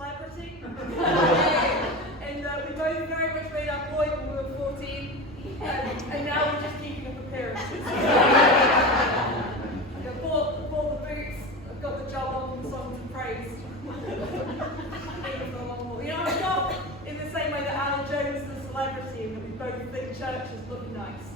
celebrity. And we both very much made our point when we were 14, and now we're just keeping up appearances. I bought the boots, I've got the job on, the songs and praise. You know, I'm not in the same way that Alan Jones is a celebrity and that we both think churches look nice.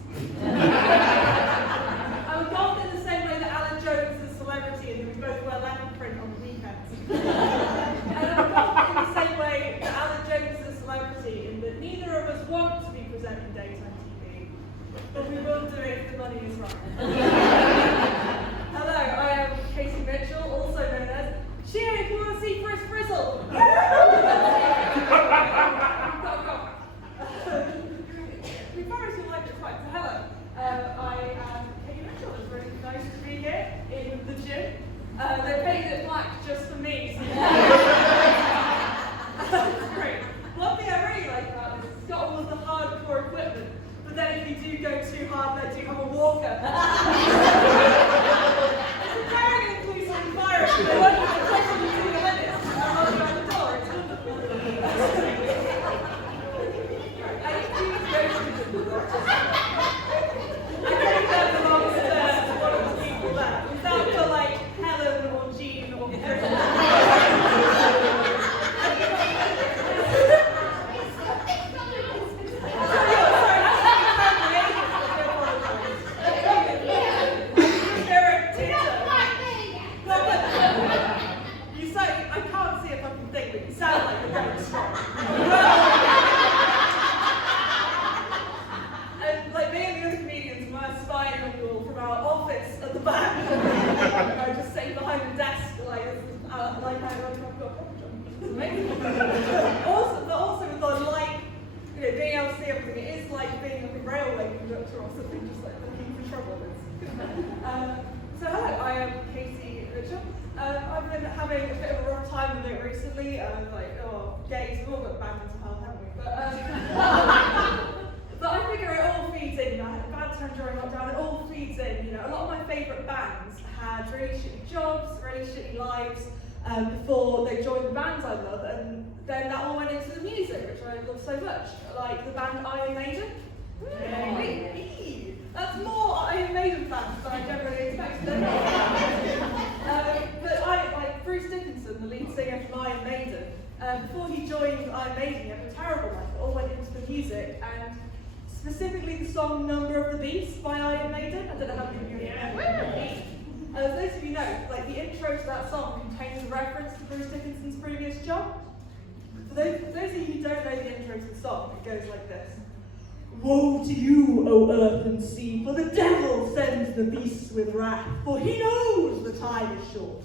I'm involved in the same way that Alan Jones is a celebrity and that we both wear leopard print on the weekends. And I'm involved in the same way that Alan Jones is a celebrity and that neither of us want to be presenting daytime TV, but we will do it if the money is right. Hello, I am Casey Mitchell, also known as Cheer if you want to see Chris Frizzle. We promised you liked it quite. So hello, I am Katie Mitchell. It's really nice to be here in the gym. They painted it black just for me. So that's great. One thing I really like about this is it's got all of the hardcore equipment, but then if you do go too hard, they do have a walker. It's a very inclusive environment. They want you to push them to the limits. I'll hold you at the door. It's wonderful. I think you need to go to the gym. I think that belongs to one of the people there. Is that for like Helen or Jean or also with the light, you know, being able to see everything, it is like being like a railway conductor or something, just like looking for trouble. So hello, I am Casey Mitchell. I've been having a bit of a rough time with it recently. Like, oh, gays, we've all got bad mental health, haven't we? But I figure it all feeds in. I had a bad time during lockdown, it all feeds in. You know, a lot of my favourite bands had really shitty jobs, really shitty lives. Before they joined the bands I love, and then that all went into the music, which I love so much. Like the band Iron Maiden. That's more Iron Maiden fans than I generally expected. But like Bruce Dickinson, the lead singer from Iron Maiden, before he joined Iron Maiden, he had a terrible life. It all went into the music, and specifically the song "Number of the Beast" by Iron Maiden. I don't know how many of you know. As those of you know, like the intro to that song contains a reference to Bruce Dickinson's previous job. For those of you who don't know the intro to the song, it goes like this. Woe to you, O earth and sea, for the devil sends the beasts with wrath, for he knows the time is short.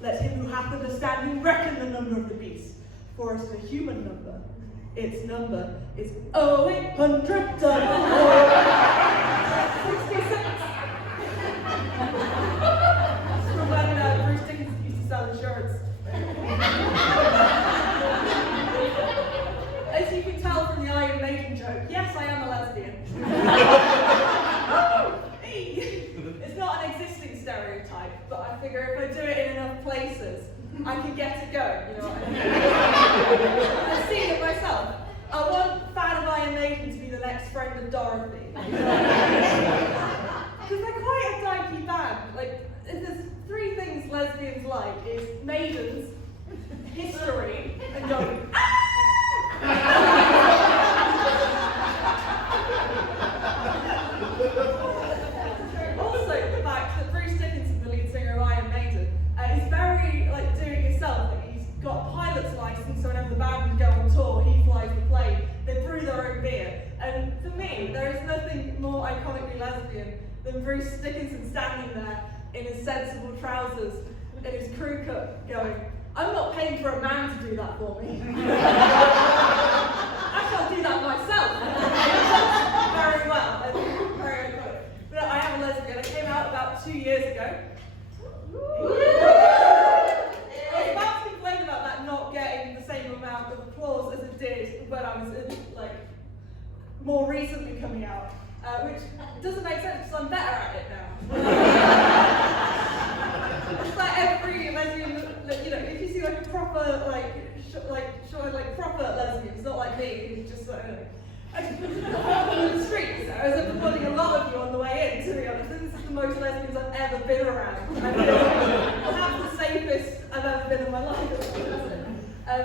Let him who hath understanding reckon the number of the beast, for as the human number, its number is 0800 66. From when Bruce Dickinson used to sell insurance. As you can tell from the Iron Maiden joke, yes, I am a lesbian. It's not an existing stereotype, but I figure if I do it in enough places, I can get it going, you know what I mean? I've seen it myself. I want fan of Iron Maiden to be the next friend of Dorothy. Because they're quite a dykey band. Like, if there's three things lesbians like, is maidens, history, and going, Also, the fact that Bruce Dickinson, the lead singer of Iron Maiden, is very like doing it himself. Like, he's got a pilot's license, so whenever the band go on tour, he flies the plane. They brew their own beer. And for me, there is nothing more iconically lesbian than Bruce Dickinson standing there in his sensible trousers and his crew cut going, I'm not paying for a man to do that for me. I can't do that myself. Very well. Very good. But I am a lesbian. I came out about 2 years ago. I was about to complain about that not getting the same amount of applause as it did when I was like more recently coming out, which doesn't make sense because I'm better at it now. It's like every lesbian, you know, if you see like a proper like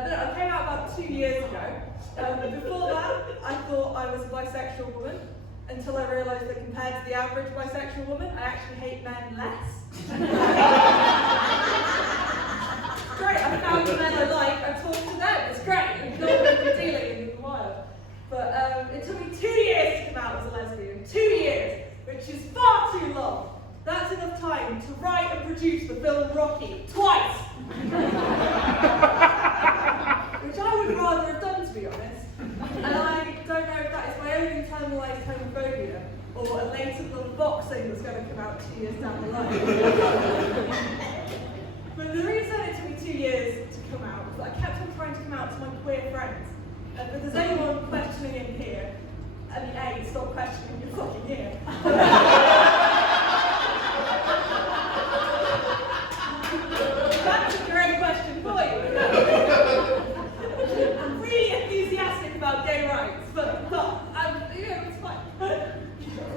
But I came out about 2 years ago. Before that, I thought I was a bisexual woman, until I realised that compared to the average bisexual woman, I actually hate men less. Great, I found the men I like, I talk to them, it's great, it's not really dealing in the wild. But it took me 2 years to come out as a lesbian, 2 years, which is far too long. That's enough time to write and produce the film Rocky, twice! Which I would rather have done, to be honest. And I don't know if that is my own internalised homophobia, or a latent love of boxing that's going to come out 2 years down the line. But the reason it took me 2 years to come out was that I kept on trying to come out to my queer friends. And if there's anyone questioning in here, I mean, A, stop questioning, you're fucking here. That's a great question for you. I'm really enthusiastic about gay rights, but it's fine.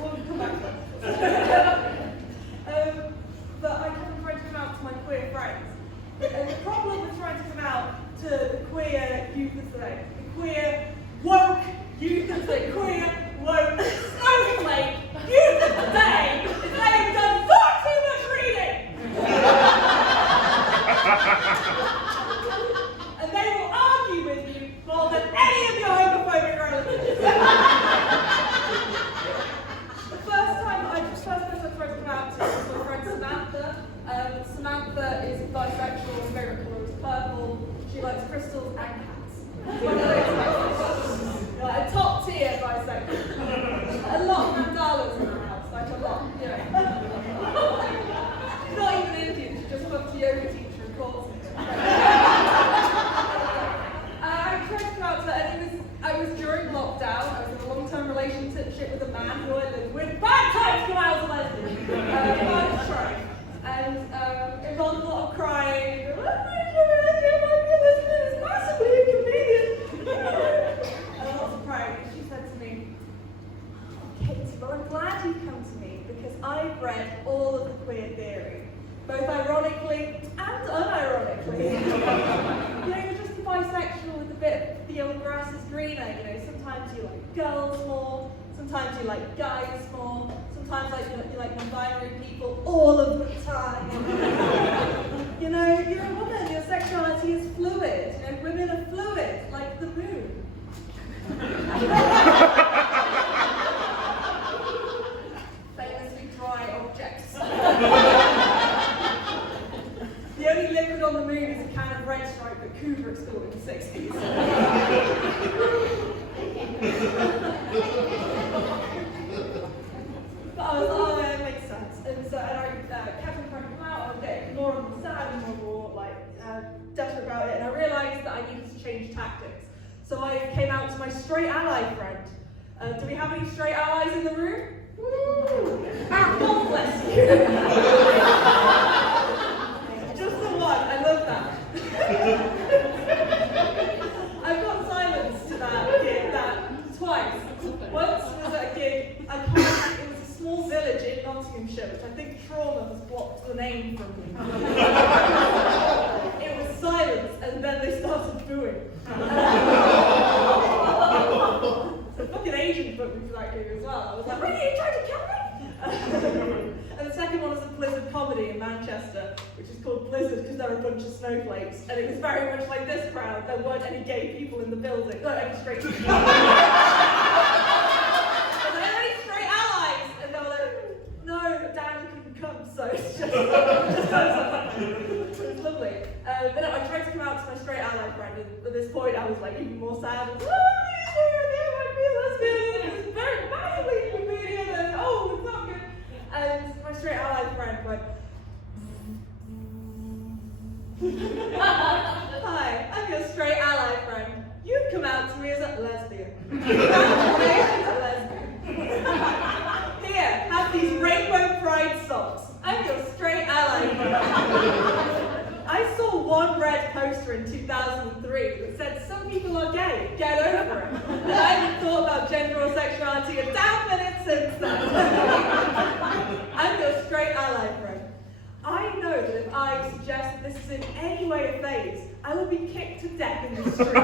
We'll come back to that. But I kept on trying to come out to my queer friends. And the problem with trying to come out to the queer youth of today, the queer woke youth of today, queer woke snowflake youth of today, is they have done far too much reading! And they will argue with you more than any of your homophobic relatives. The first person I tried to come out to was my friend Samantha. Samantha is bisexual, her favourite colour is purple. She likes crystals and cats. Like a top tier bisexual. A lot of mandalas in her house, like a lot, you know. She's not even Indian, she just booked a yoga teacher and calls it. I tried to come out to her, and I was during lockdown. I was in a long-term relationship with a man who I lived with. Bad times come out as a lesbian. I was trying. And it involved a lot of crying. It's massively inconvenient. And lots of praying. And she said to me, "Oh, Katie, well, I'm glad you've come to me because I've read all of the queer theory, both ironically and unironically. You're just a bisexual with a bit of the old grass is greener. Sometimes you like girls more, sometimes you like guys more. Sometimes you like non-binary people all of the time. You're a woman, your sexuality is fluid. Women are fluid, like the moon." Famously dry objects. The only liquid on the moon is a can of Red Stripe that Kubrick stole in the 60s. But I was like, oh, yeah, it makes sense. And I kept on trying to come out, I was getting more and more sad and more desperate about it, and I realised that I needed to change tactics. So I came out to my straight ally friend. Do we have any straight allies in the room? Woo! God bless you! Just the one, I love that. I've got silence to that gig, twice. Once was at a gig, it was a small village in Nottinghamshire, which I think trauma has blocked the name from me. It was silence, and then they started booing. The fucking agent booked me for that gig as well. I was like, really, you trying to kill me? And the second one was a Blizzard comedy in Manchester, which is called Blizzard because they're a bunch of snowflakes. And it was very much like this crowd. There weren't any gay people in the building. Not any straight people. It was lovely. But no, I tried to come out to my straight ally friend, and at this point I was like even more sad. I was like, oh, I feel lesbian, it's very massively inconvenient, and oh, it's not good. And my straight ally friend went, "Hi, I'm your straight ally friend. You've come out to me as a lesbian. Congratulations, a lesbian. Here, have these rainbow pride socks. I'm your straight ally friend." I saw one red poster in 2003 that said, "Some people are gay, get over it." And I haven't thought about gender or sexuality a damn minute since then. I'm your straight ally friend. I know know that if I suggest that this is in any way a phase, I will be kicked to death in the streets.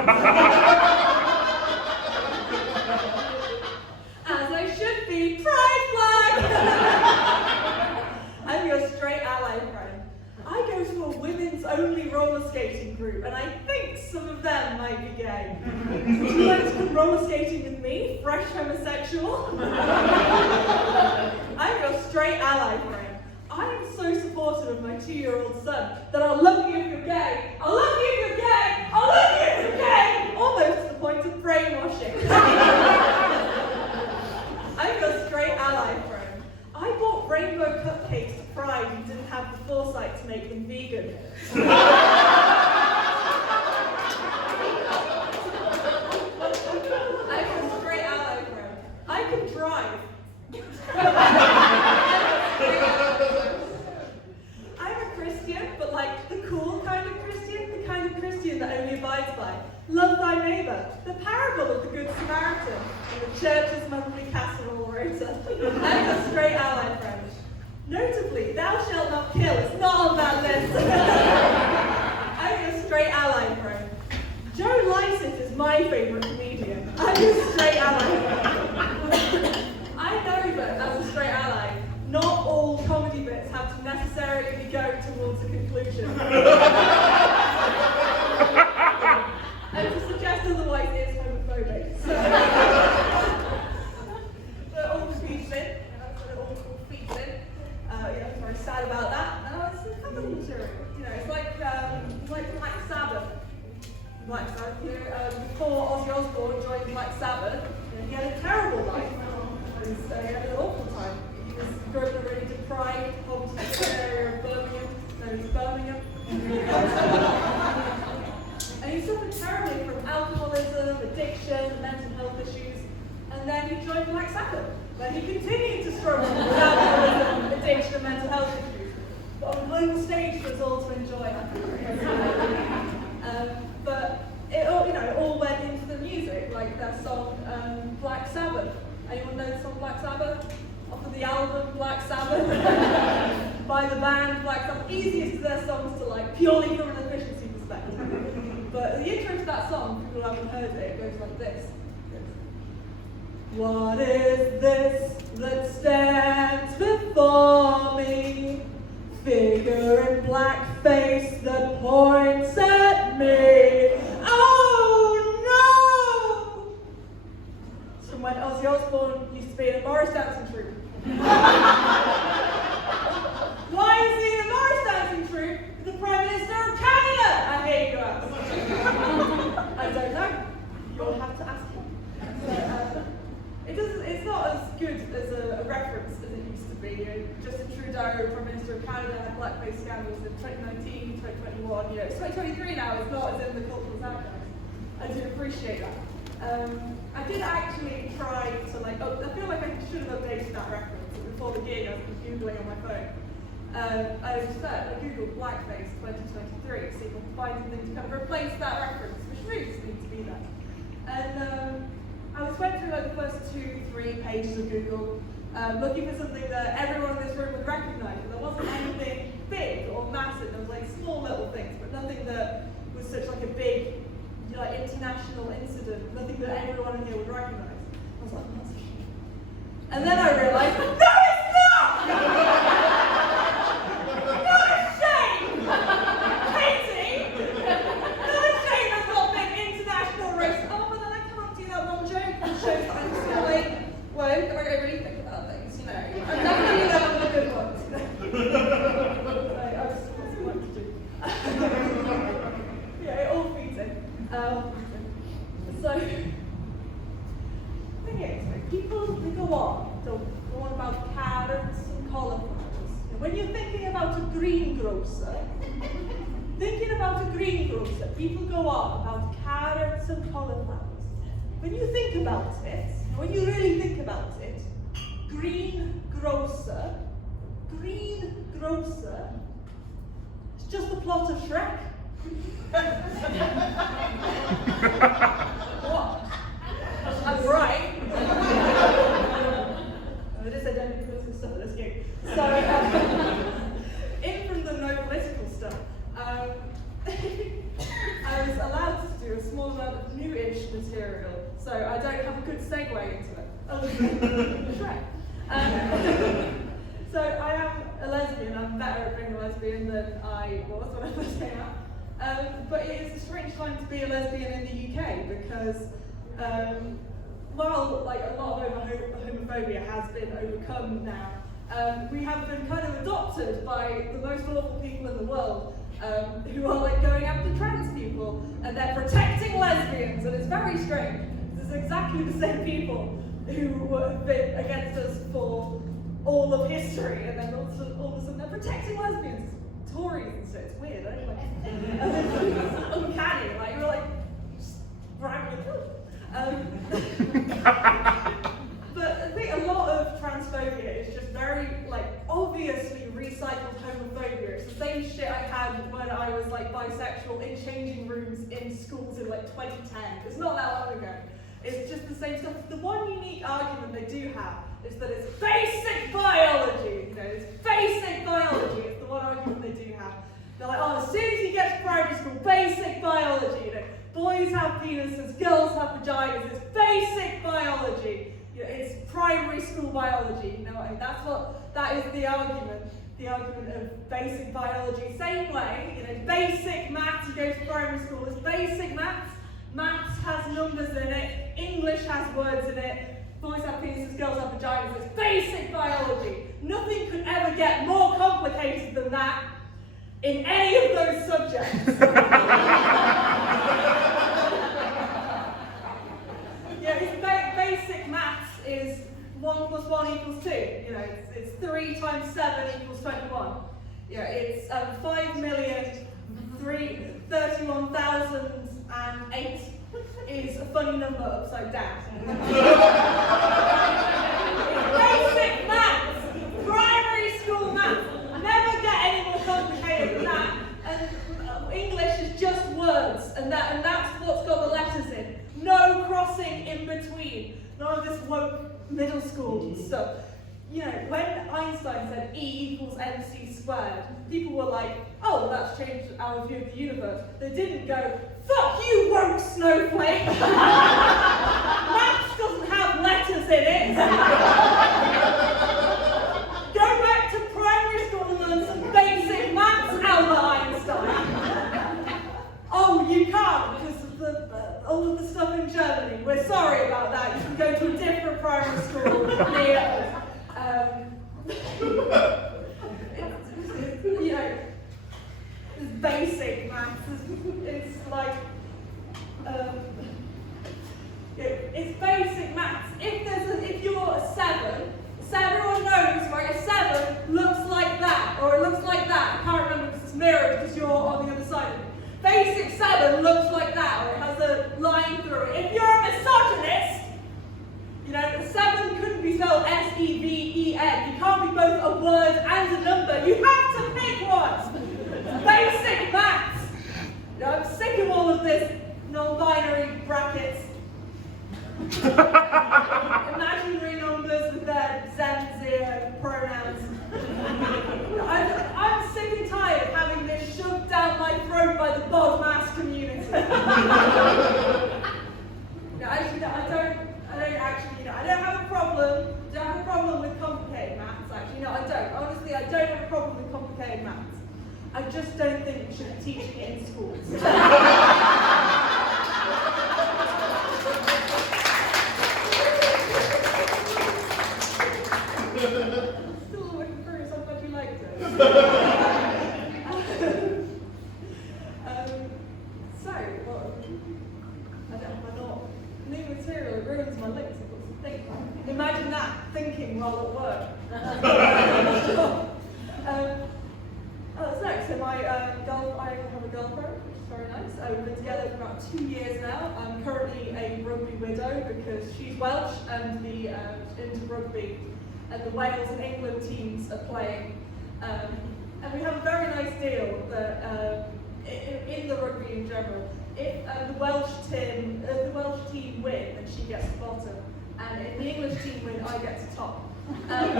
As I should be, pride flag! I'm your straight ally friend. I go to a women's only roller skating group, and I think some of them might be gay. Would you like to come roller skating with me, fresh homosexual? I'm your straight ally friend. I am so supportive of my 2-year-old son that I'll love you if you're gay. I'll love you if you're gay. I'll love you if you're gay. Almost to the point of brainwashing. I'm your straight ally friend. I bought rainbow cupcakes to Pride and didn't have the foresight to make them vegan. I'm your straight ally friend. I can drive. I'm a Christian, but like the cool kind of Christian, the kind of Christian that only abides by love thy neighbour, the parable of the Good Samaritan, and the church's monthly casserole rota. I'm a straight ally friend. Notably, thou shalt not kill, it's not on that list. I'm a straight ally friend. Joe Lycett is my favourite comedian. I'm a straight ally friend. I know that as a straight ally, not all comedy bits have to necessarily go towards a conclusion. And to suggest otherwise is homophobic. So, the awful featuring, that's an awful featuring. I'm very sad about that. It's a comedy material. It's like Black Sabbath. Black Sabbath. Before Ozzy Osbourne joined Black Sabbath, he had a terrible life. He had an awful time. He was driven really deprived, home to the area of Birmingham. No, he's Birmingham. And he suffered terribly from alcoholism, addiction, mental health issues. And then he joined Black Sabbath, where he continued to struggle with alcoholism, addiction, and mental health issues. But on a global stage, it was all to enjoy. But it all went into the music, like that song Black Sabbath. Anyone know the song Black Sabbath? Off of the album Black Sabbath by the band Black Sabbath. Easiest of their songs to like, purely from an efficiency perspective. But the intro to that song, people who haven't heard it, goes like this. What is this that stands before me? Figure in black face that points at me. Oh no! It's from when Ozzy Osbourne used to be in a Morris dancing troupe. Why is he in a Morris dancing troupe with the Prime Minister of Canada? I hear you ask. I don't know. You'll have to ask him. It's not as good as a reference as it used to be. Justin Trudeau, Prime Minister of Canada, had blackface scandals in 2019, 2021. It's 2023 now, it's not as in the cultural zeitgeist. I do appreciate that. I did actually try to I feel like I should have updated that reference before the gig. I was Googling on my phone. I googled blackface 2023 to see if I could find something to kind of replace that reference, which really just needs to be there. And I went through the first 2-3 pages of Google, looking for something that everyone in this room would recognise. There wasn't anything big or massive. There was small little things, but nothing that was such a big, international incident. Nothing that everyone in here would recognise. I was like, oh, that's a shame. And then I realised, no, it's not! Not a shame! Katie! Not a shame there's not been international race. Oh, but then I can't do that one joke that shows that I'm still I really think about things, I'm definitely one of the good ones. I was what to do. Yeah, it all feeds in. So, the thing is, people they go on about carrots and cauliflowers. When you're thinking about a greengrocer, people go on about carrots and cauliflowers. When you think about it, when you really think about it, greengrocer, it's just the plot of Shrek. What? I'm right. It is identical to stuff at this game. So, in from the notebook material, so I don't have a good segue into it. Other than Shrek. So I am a lesbian. I'm better at being a lesbian than I was when I first came out. But it is a strange time to be a lesbian in the UK because, while like a lot of homophobia has been overcome now, we have been kind of adopted by the most awful people in the world, who are like going after trans people, and they're protecting lesbians, and it's very strange. It's exactly the same people who have been against us for all of history, and then all of a sudden they're protecting lesbians, Tories and stuff. It's weird, I don't like it's uncanny, like you're like, just brag with it. But I think a lot of transphobia is just very like obviously recycled homophobia. It's the same shit I had when I was like bisexual in changing rooms in schools in like 2010. It's not that long ago. It's just the same stuff. The one unique argument they do have is that it's basic biology. You know, it's basic biology. It's the one argument they do have. They're like, oh, as soon as you get to primary school, basic biology. You know, boys have penises, girls have vaginas. It's basic biology. You know, it's primary school biology. You know what I mean? That is the argument. The argument of basic biology. Same way, you know, basic maths. You go to primary school. It's basic maths. Maths has numbers in it, English has words in it, boys have penises, girls have vaginas. It's basic biology. Nothing could ever get more complicated than that in any of those subjects. Yeah, it's basic maths is 1 + 1 = 2. You know, it's 3 × 7 = 21. Yeah, it's 5,031,008 is a funny number upside down. Basic maths, primary school maths. Never get any more complicated than that. And English is just words, and that's what's got the letters in. No crossing in between. None of this woke middle school stuff. You know, when Einstein said E = mc², people were like, oh, well, that's changed our view of the universe. They didn't go, fuck you, woke snowflake! Maths doesn't have letters in it! Go back to primary school and learn some basic maths, Albert Einstein! Oh, you can't, because of all of the stuff in Germany. We're sorry about that. You can go to a different primary school near us. You know, it's basic maths. It's like, it's basic maths. If you're a 7, everyone knows, right? A 7 looks like that, or it looks like that. I can't remember because it's mirrored because you're on the other side of it. Basic 7 looks like that, or it has a line through it. If you're a misogynist, you know, the 7 couldn't be spelled S-E-V-E-N. You can't be both a word and a number. You have to pick one. Basic maths. You know, I'm sick of all of this non-binary brackets. Imaginary numbers with their them pronouns. I'm sick and tired of having this shoved down my throat by the BODMAS community. I don't have a problem. Don't have a problem with complicated maths. Actually, no, I don't. Honestly, I don't have a problem with complicated maths. I just don't think we should be teaching it in schools. Still working through, so I'm glad you liked it. So, well, I don't know. New material ruins my lips. Imagine that thinking while at work. So I have a girlfriend, which is very nice. We've been together for about 2 years now. I'm currently a rugby widow because she's Welsh and into rugby, and the Wales and England teams are playing. And we have a very nice deal that in the rugby in general. If the Welsh team win, then she gets the bottom. And if the English team win, I get to top. And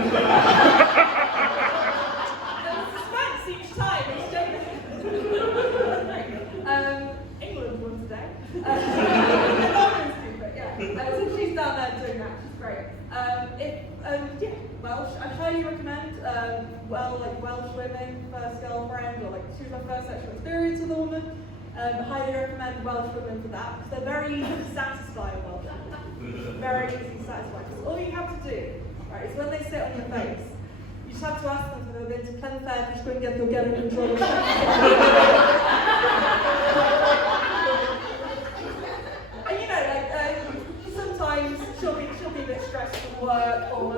the suspense each time is England won today. down there doing that. She's great. Welsh. I highly recommend Welsh women, first girlfriend, or like choose my first sexual experience with a woman. I highly recommend Welsh women for that because they're very easy to satisfy in Welsh. Very easy to satisfy. Because all you have to do, right, is when they sit on your face, you just have to ask them if they've been to Clonfair, Pishgwyngyll, or get in control of And you know, sometimes she'll be a bit stressed from work or a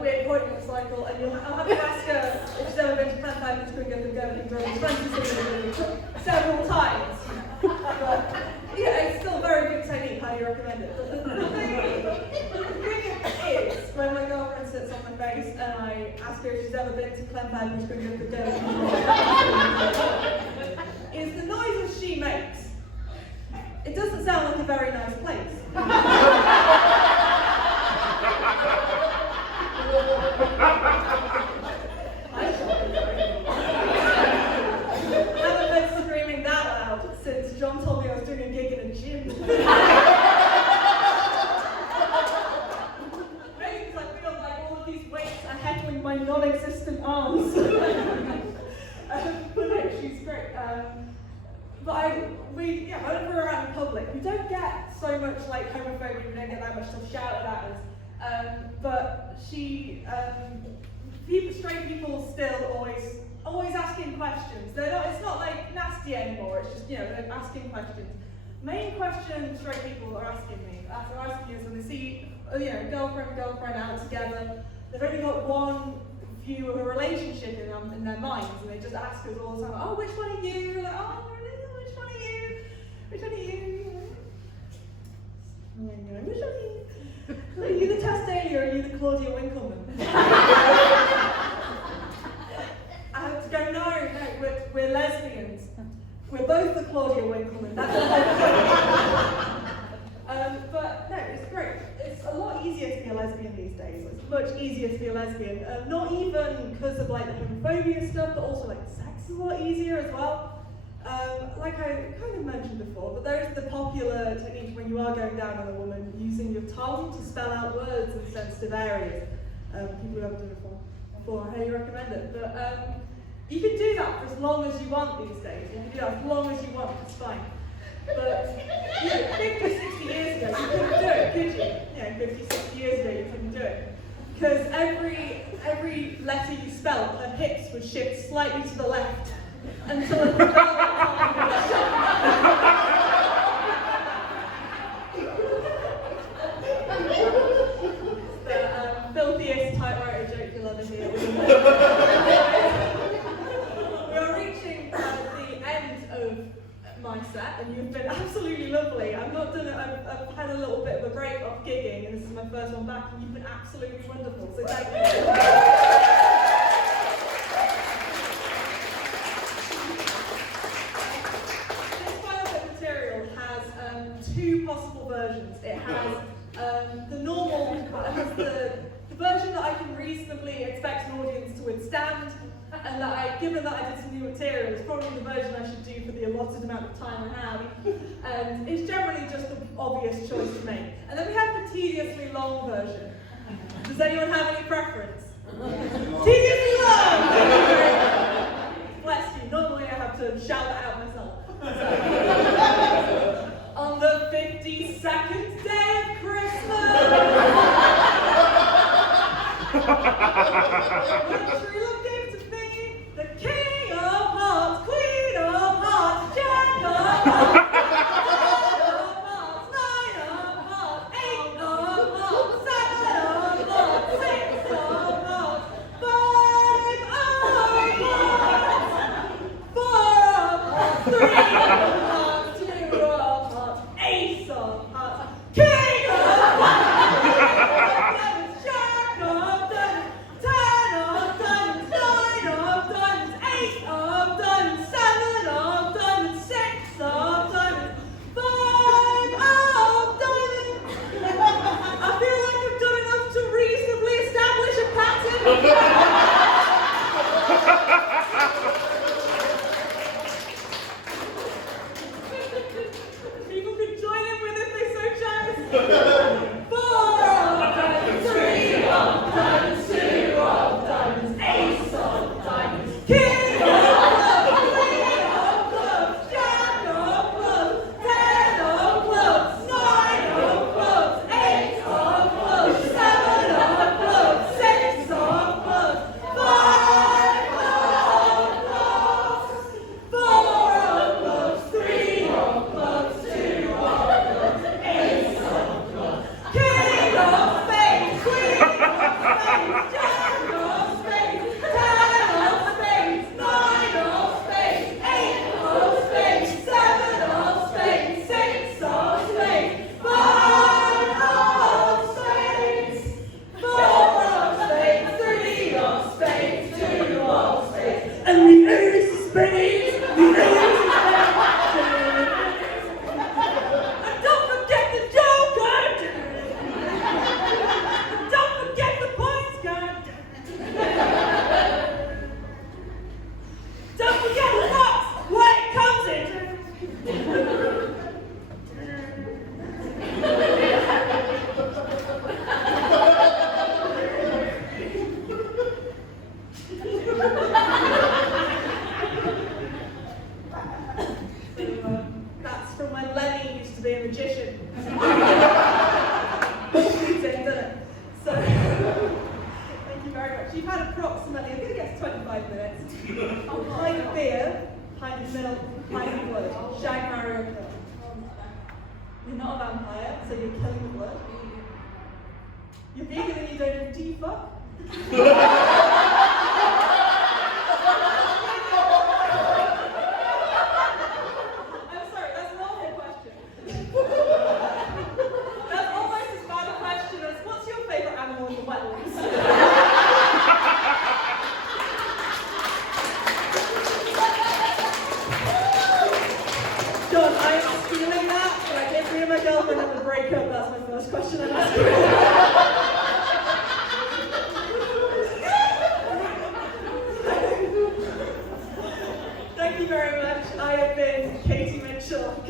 weird appointment cycle, and I'll have to ask her if she's ever been to Clonfair, Pishgwyngyll, or get in control of several times. But yeah, it's still a very good technique. Highly recommend it. But the thing is, when my girlfriend sits on my face and I ask her if she's ever been to Clonfair, Pishgwyngyll, or get in control is the noises she makes. It doesn't sound like a very nice place. I haven't been screaming that loud since John told me I was doing a gig in a gym. Maybe because I feel like all of these weights are heckling my non-existent arms. But no, she's great. When we're around in public, we don't get so much like homophobia, we don't get that much stuff shouted at us. But straight people still always asking questions. It's not like nasty anymore, it's just, they're asking questions. Main question straight people are asking me, is when they see, girlfriend out together, they've only got one view of a relationship in their minds, and they just ask us all the time, oh, which one are you? Like, oh, which one are you? Which one are you? Which one are you? Are you the Tess Daly or are you the Claudia Winkleman? I have to go, no, we're lesbians. We're both the Claudia Winkleman. That's but no, it's great. It's a lot easier to be a lesbian these days. It's much easier to be a lesbian. Not even because of like the homophobia stuff, but also like sex is a lot easier as well. Like I kind of mentioned before, but there's the popular technique when you are going down on a woman using your tongue to spell out words in sensitive areas. People who haven't done it before, I highly recommend it. But you can do that for as long as you want these days. You can do that as long as you want, it's fine. But 50, 60 years ago, you couldn't do it, could you? 50, 60 years ago, you couldn't do it. Because every letter you spelled, her hips would shift slightly to the left until it was the filthiest typewriter joke you'll ever hear. We are reaching the end of my set, and you've been absolutely lovely. I've had a little bit of a break off gigging, and this is my first one back, and you've been absolutely wonderful, so thank you. This final bit of material has two possible versions. It has the normal, the version that I can reasonably expect an audience to withstand, and that given that I did some new material, it's probably the version I should do for the allotted amount of time I have. And it's generally just the obvious choice to make. And then we have the tediously long version. Does anyone have any preference? Tediously long! Bless you. Normally I have to shout that out myself. On the 52nd day of Christmas! True love gave to me the King of Hearts, Queen of Hearts, Jack of Hearts, 9 of Hearts, 8 of Hearts, 7 of Hearts, 6 of Hearts, 5 of Hearts, 4 of Hearts, 3 of Hearts, 2 of Hearts, Ace of Hearts, King of Hearts, Jack of Diamonds, 10 of Diamonds, 9 of Diamonds, 8 of Diamonds, 7 of Diamonds, 6 of Diamonds, 5 of Diamonds. I feel like I've done enough to reasonably establish a pattern. People could join in with if they so chose. to be a magician. He's done it. So, thank you very much. You've had approximately, I'm going to guess 25 minutes. A pint of beer, pint of milk, pint of blood. Shag, marry, or kill. You're not a vampire, so you're killing the blood. You're vegan and you don't do you fuck? I'm sorry, that's an awful question. That's almost as bad a question as what's your favourite animal in the wetlands? John, I'm stealing that, but I get rid of my girlfriend at the breakup. That's my first question I'm asking. Thank you very much. I have been Katie Mitchell.